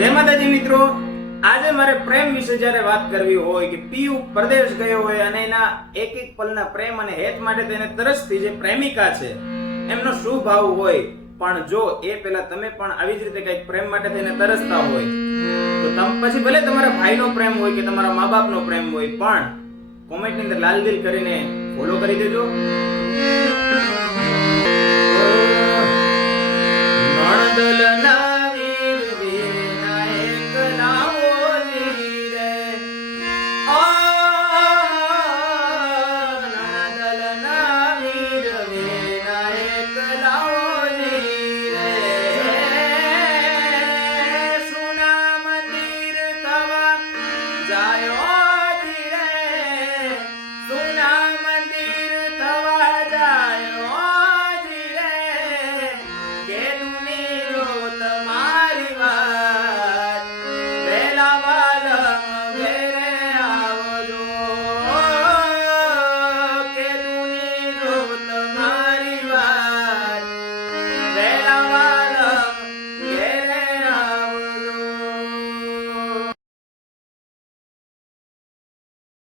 જય માતાજી મિત્રો, આજે મારે પ્રેમ વિશે જ્યારે વાત કરવી હોય કે પીયુ પરદેશ ગયો હોય અને એના એક એક પલના પ્રેમ અને હેત માટે તેને તરસતી જે પ્રેમિકા છે એમનો શું ભાવ હોય, પણ જો એ પહેલા તમે પણ આવી જ રીતે કંઈક પ્રેમ માટે થઈને તરસતા હોય તો પછી ભલે તમારા ભાઈનો પ્રેમ હોય કે તમારા મા બાપનો પ્રેમ હોય, પણ કોમેન્ટની અંદર લાલ દિલ કરીને ફોલો કરી દેજો. જાયો